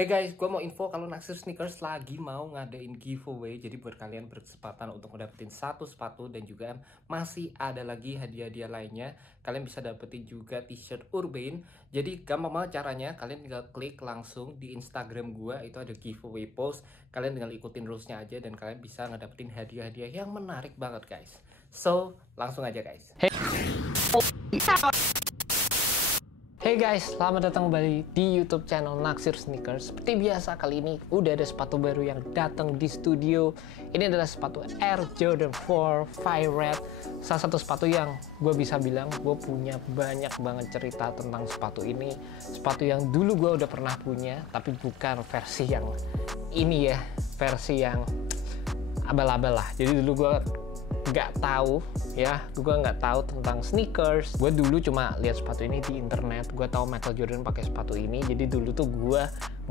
Hey guys, gue mau info kalau Naksir Sneakers lagi mau ngadain giveaway. Jadi buat kalian berkesempatan untuk ngedapetin satu sepatu dan juga masih ada lagi hadiah-hadiah lainnya. Kalian bisa dapetin juga t-shirt Urban. Jadi gampang banget caranya, kalian tinggal klik langsung di Instagram gue, itu ada giveaway post. Kalian tinggal ikutin rulesnya aja dan kalian bisa ngedapetin hadiah-hadiah yang menarik banget guys. So, langsung aja guys. Hey guys, selamat datang kembali di YouTube channel Naksir Sneakers. Seperti biasa kali ini udah ada sepatu baru yang datang di studio. Ini adalah sepatu Air Jordan 4 Fire Red. Salah satu sepatu yang gue bisa bilang gue punya banyak banget cerita tentang sepatu ini. Sepatu yang dulu gue udah pernah punya, tapi bukan versi yang ini ya, versi yang abal-abal lah. Jadi dulu gue nggak tahu ya, gue nggak tahu tentang sneakers. Gue dulu cuma lihat sepatu ini di internet. Gue tahu Michael Jordan pakai sepatu ini, jadi dulu tuh gue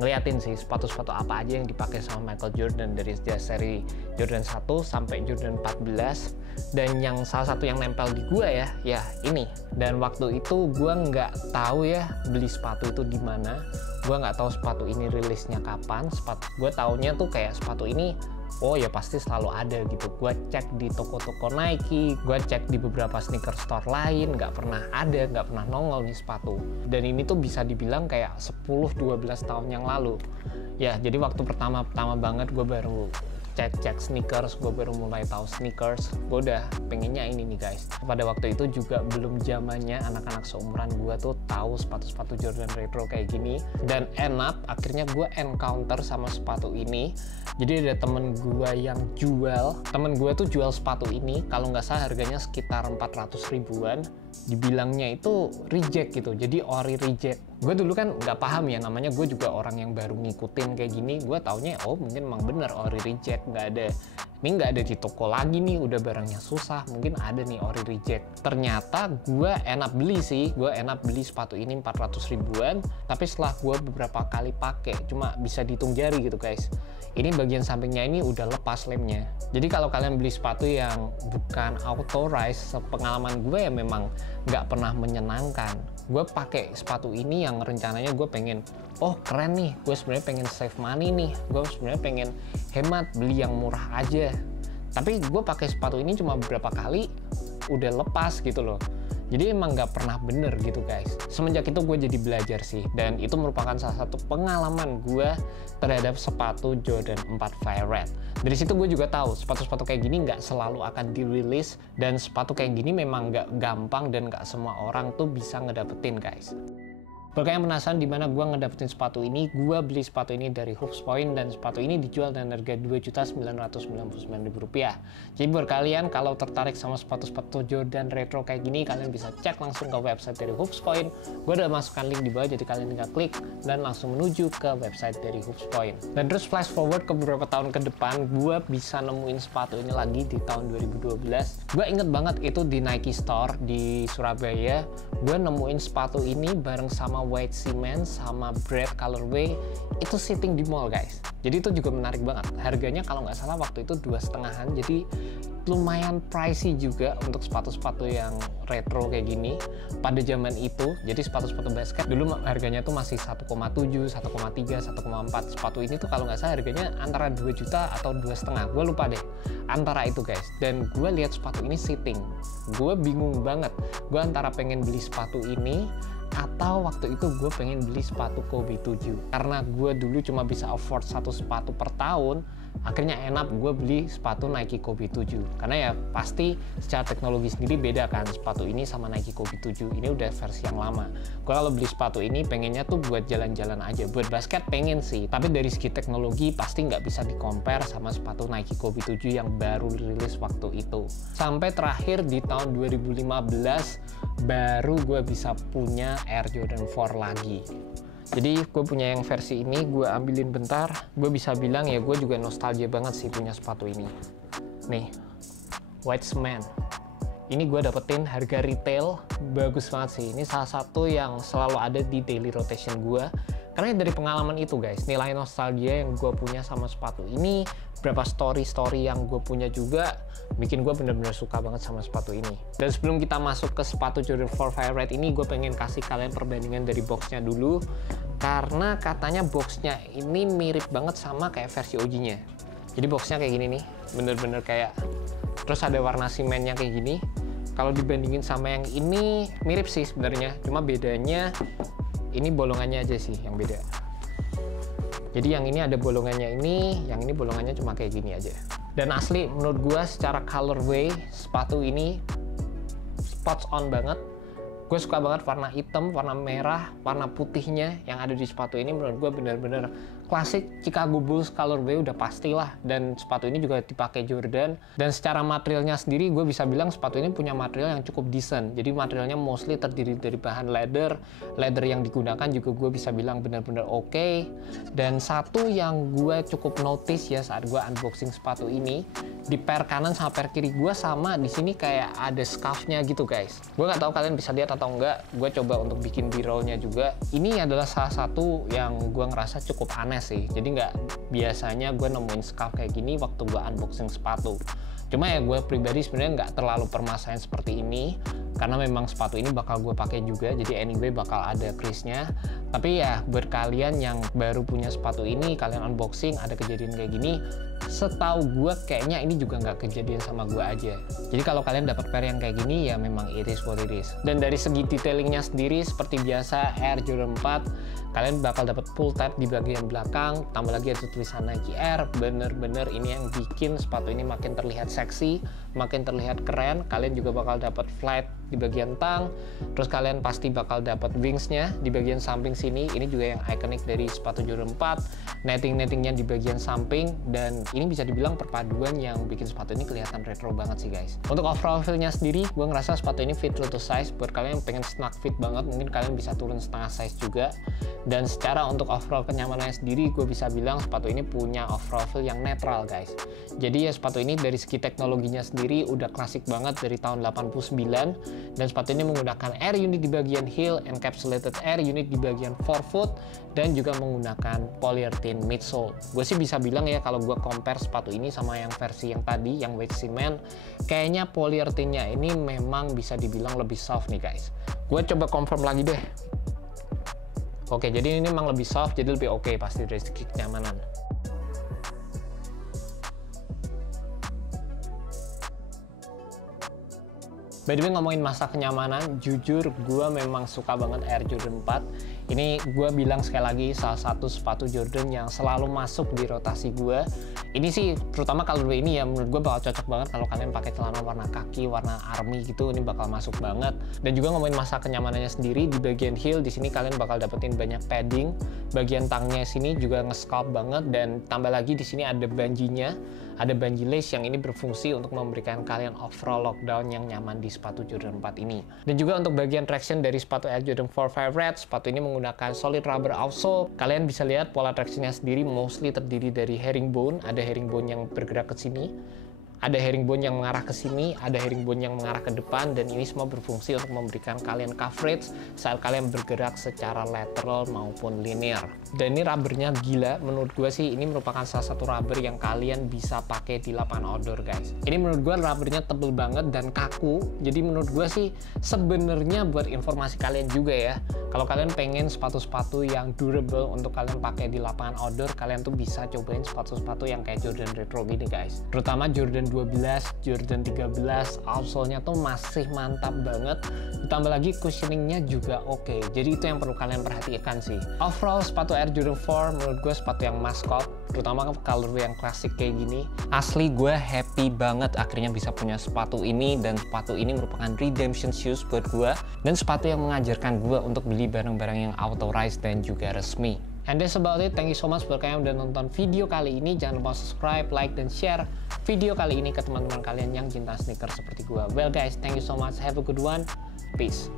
ngeliatin sih sepatu-sepatu apa aja yang dipakai sama Michael Jordan dari seri Jordan 1 sampai Jordan 14. Dan yang salah satu yang nempel di gue ya ini. Dan waktu itu gue nggak tahu ya beli sepatu itu di mana. Gue nggak tahu sepatu ini rilisnya kapan. Gue taunya tuh kayak sepatu ini, oh ya pasti selalu ada gitu. Gue cek di toko-toko Nike, gue cek di beberapa sneaker store lain, nggak pernah ada, nggak pernah nongol nih sepatu. Dan ini tuh bisa dibilang kayak 10-12 tahun yang lalu. Ya, jadi waktu pertama banget gue baru cek sneakers, gue baru mulai tahu sneakers, gue udah pengennya ini nih guys. Pada waktu itu juga belum zamannya anak-anak seumuran gue tuh tahu sepatu-sepatu Jordan retro kayak gini. Dan akhirnya gue encounter sama sepatu ini. Jadi ada temen gue yang jual, temen gue tuh jual sepatu ini, kalau nggak salah harganya sekitar 400 ribuan. Dibilangnya itu reject gitu, jadi ori reject. Gue dulu kan nggak paham ya, namanya gue juga orang yang baru ngikutin kayak gini. Gue taunya oh mungkin emang bener ori reject, nggak ada, ini nggak ada di toko lagi nih, udah barangnya susah, mungkin ada nih ori reject. Ternyata gue enak beli sih, gue enak beli sepatu ini 400 ribuan. Tapi setelah gue beberapa kali pakai, cuma bisa dihitung jari gitu guys, ini bagian sampingnya ini udah lepas lemnya. Jadi kalau kalian beli sepatu yang bukan authorized, sepengalaman gue ya memang nggak pernah menyenangkan. Gue pakai sepatu ini yang rencananya gue pengen, oh keren nih, gue sebenarnya pengen save money nih, gue sebenarnya pengen hemat, beli yang murah aja. Tapi gue pakai sepatu ini cuma beberapa kali udah lepas gitu loh. Jadi emang nggak pernah bener gitu guys. Semenjak itu gue jadi belajar sih, dan itu merupakan salah satu pengalaman gue terhadap sepatu Jordan 4 Fire Red. Dari situ gue juga tahu sepatu-sepatu kayak gini nggak selalu akan dirilis, dan sepatu kayak gini memang nggak gampang dan nggak semua orang tuh bisa ngedapetin guys. Buat kalian penasaran di mana gue ngedapetin sepatu ini, gue beli sepatu ini dari Hoops Point, dan sepatu ini dijual dengan harga Rp2.999.000. Jadi buat kalian kalau tertarik sama sepatu-sepatu Jordan retro kayak gini, kalian bisa cek langsung ke website dari Hoops Point. Gue udah masukkan link di bawah, jadi kalian tinggal klik dan langsung menuju ke website dari Hoops Point. Dan terus flash forward ke beberapa tahun ke depan, gue bisa nemuin sepatu ini lagi di tahun 2012. Gue inget banget itu di Nike Store di Surabaya. Gue nemuin sepatu ini bareng sama White Cement sama Bread Colorway, itu sitting di mall guys. Jadi itu juga menarik banget. Harganya kalau nggak salah waktu itu 2,5-an, jadi lumayan pricey juga untuk sepatu-sepatu yang retro kayak gini pada zaman itu. Jadi sepatu-sepatu basket dulu harganya tuh masih 1,7, 1,3, 1,4. Sepatu ini tuh kalau nggak salah harganya antara 2 juta atau 2,5, gue lupa deh antara itu guys. Dan gue lihat sepatu ini sitting, gue bingung banget. Gue antara pengen beli sepatu ini atau waktu itu gue pengen beli sepatu Kobe 7. Karena gue dulu cuma bisa afford satu sepatu per tahun, akhirnya enak gue beli sepatu Nike Kobe 7. Karena ya pasti secara teknologi sendiri beda kan, sepatu ini sama Nike Kobe 7 ini udah versi yang lama. Gue kalau beli sepatu ini pengennya tuh buat jalan-jalan aja. Buat basket pengen sih, tapi dari segi teknologi pasti nggak bisa di-compare sama sepatu Nike Kobe 7 yang baru rilis waktu itu. Sampai terakhir di tahun 2015 baru gue bisa punya Air Jordan 4 lagi. Jadi gue punya yang versi ini, gue ambilin bentar. Gue bisa bilang ya gue juga nostalgia banget sih punya sepatu ini. Nih, White Cement. Ini gue dapetin harga retail bagus banget sih. Ini salah satu yang selalu ada di daily rotation gue. Karena dari pengalaman itu guys, nilai nostalgia yang gue punya sama sepatu ini, beberapa story-story yang gue punya juga, bikin gue bener-bener suka banget sama sepatu ini. Dan sebelum kita masuk ke sepatu Jordan 4 Fire Red ini, gue pengen kasih kalian perbandingan dari boxnya dulu. Karena katanya boxnya ini mirip banget sama kayak versi OG-nya. Jadi boxnya kayak gini nih, bener-bener kayak, terus ada warna semennya kayak gini. Kalau dibandingin sama yang ini mirip sih sebenarnya, cuma bedanya ini bolongannya aja sih yang beda. Jadi yang ini ada bolongannya ini, yang ini bolongannya cuma kayak gini aja. Dan asli menurut gua secara colorway sepatu ini spots on banget. Gue suka banget warna hitam, warna merah, warna putihnya yang ada di sepatu ini. Menurut gue bener-bener klasik Chicago Bulls colorway udah pastilah. Dan sepatu ini juga dipakai Jordan. Dan secara materialnya sendiri gue bisa bilang sepatu ini punya material yang cukup decent. Jadi materialnya mostly terdiri dari bahan leather. Leather yang digunakan juga gue bisa bilang bener-bener oke. Dan satu yang gue cukup notice ya saat gue unboxing sepatu ini, di pair kanan sama pair kiri gue sama, di sini kayak ada scuffnya gitu guys. Gue nggak tahu kalian bisa lihat atau enggak. Gue coba untuk bikin b-rollnya juga. Ini adalah salah satu yang gue ngerasa cukup aneh sih. Jadi nggak biasanya gue nemuin scuff kayak gini waktu gue unboxing sepatu. Cuma ya gue pribadi sebenarnya nggak terlalu permasalahan seperti ini, karena memang sepatu ini bakal gue pakai juga, jadi anyway bakal ada crease-nya. Tapi ya buat kalian yang baru punya sepatu ini, kalian unboxing ada kejadian kayak gini, setahu gue kayaknya ini juga nggak kejadian sama gue aja. Jadi kalau kalian dapat pair yang kayak gini ya memang it is what it is. Dan dari segi detailingnya sendiri seperti biasa Air Jordan 4, kalian bakal dapat pull tab di bagian belakang, tambah lagi ada tulisan Nike Air. Bener-bener ini yang bikin sepatu ini makin terlihat seksi, makin terlihat keren. Kalian juga bakal dapat flight di bagian tang, terus kalian pasti bakal dapat wingsnya di bagian samping sini. Ini juga yang ikonik dari sepatu Jordan 4, netting-nettingnya di bagian samping, dan ini bisa dibilang perpaduan yang bikin sepatu ini kelihatan retro banget sih guys. Untuk overall feel-nya sendiri, gue ngerasa sepatu ini fit to size. Buat kalian yang pengen snug fit banget, mungkin kalian bisa turun setengah size juga. Dan secara untuk overall kenyamanannya sendiri, gue bisa bilang sepatu ini punya overall feel yang netral guys. Jadi ya sepatu ini dari segi teknologinya sendiri udah klasik banget dari tahun 89, dan sepatu ini menggunakan air unit di bagian heel, encapsulated air unit di bagian forefoot, dan juga menggunakan polyurethane midsole. Gue sih bisa bilang ya kalau gue compare sepatu ini sama yang versi yang tadi, yang wedge cement, kayaknya polyurethane-nya ini memang bisa dibilang lebih soft nih guys. Gue coba confirm lagi deh. Oke, jadi ini memang lebih soft, jadi lebih oke pasti dari segi kenyamanan. By the way, ngomongin masa kenyamanan, jujur gue memang suka banget Air Jordan 4. Ini gue bilang sekali lagi salah satu sepatu Jordan yang selalu masuk di rotasi gue. Ini sih terutama kalau ini ya menurut gue bakal cocok banget kalau kalian pakai celana warna kaki, warna army gitu, ini bakal masuk banget. Dan juga ngomongin masa kenyamanannya sendiri, di bagian heel di sini kalian bakal dapetin banyak padding. Bagian tangnya sini juga nge-sculpt banget, dan tambah lagi di sini ada banjinya. Ada banji lace yang ini berfungsi untuk memberikan kalian overall lockdown yang nyaman di sepatu Jordan 4 ini. Dan juga untuk bagian traction dari sepatu Air Jordan 4 Fire Red, sepatu ini menggunakan solid rubber outsole. Kalian bisa lihat pola tractionnya sendiri mostly terdiri dari herringbone. Ada herringbone yang bergerak ke sini, ada herringbone yang mengarah ke sini, ada herringbone yang mengarah ke depan, dan ini semua berfungsi untuk memberikan kalian coverage saat kalian bergerak secara lateral maupun linear. Dan ini rubbernya gila, menurut gue sih ini merupakan salah satu rubber yang kalian bisa pakai di lapangan outdoor guys. Ini menurut gue rubbernya tebel banget dan kaku, jadi menurut gue sih sebenarnya buat informasi kalian juga ya, kalau kalian pengen sepatu-sepatu yang durable untuk kalian pakai di lapangan outdoor, kalian tuh bisa cobain sepatu-sepatu yang kayak Jordan Retro gini guys. Terutama Jordan 12, Jordan 13, outsole-nya tuh masih mantap banget. Ditambah lagi cushioningnya juga oke. Jadi itu yang perlu kalian perhatikan sih. Overall sepatu Air Jordan 4 menurut gue sepatu yang must cop, terutama colorway yang klasik kayak gini. Asli gue happy banget akhirnya bisa punya sepatu ini, dan sepatu ini merupakan redemption shoes buat gue, dan sepatu yang mengajarkan gue untuk beli barang-barang yang authorized dan juga resmi. And that's about it. Thank you so much buat kalian yang udah nonton video kali ini. Jangan lupa subscribe, like, dan share video kali ini ke teman-teman kalian yang cinta sneakers seperti gue. Well guys, thank you so much. Have a good one. Peace.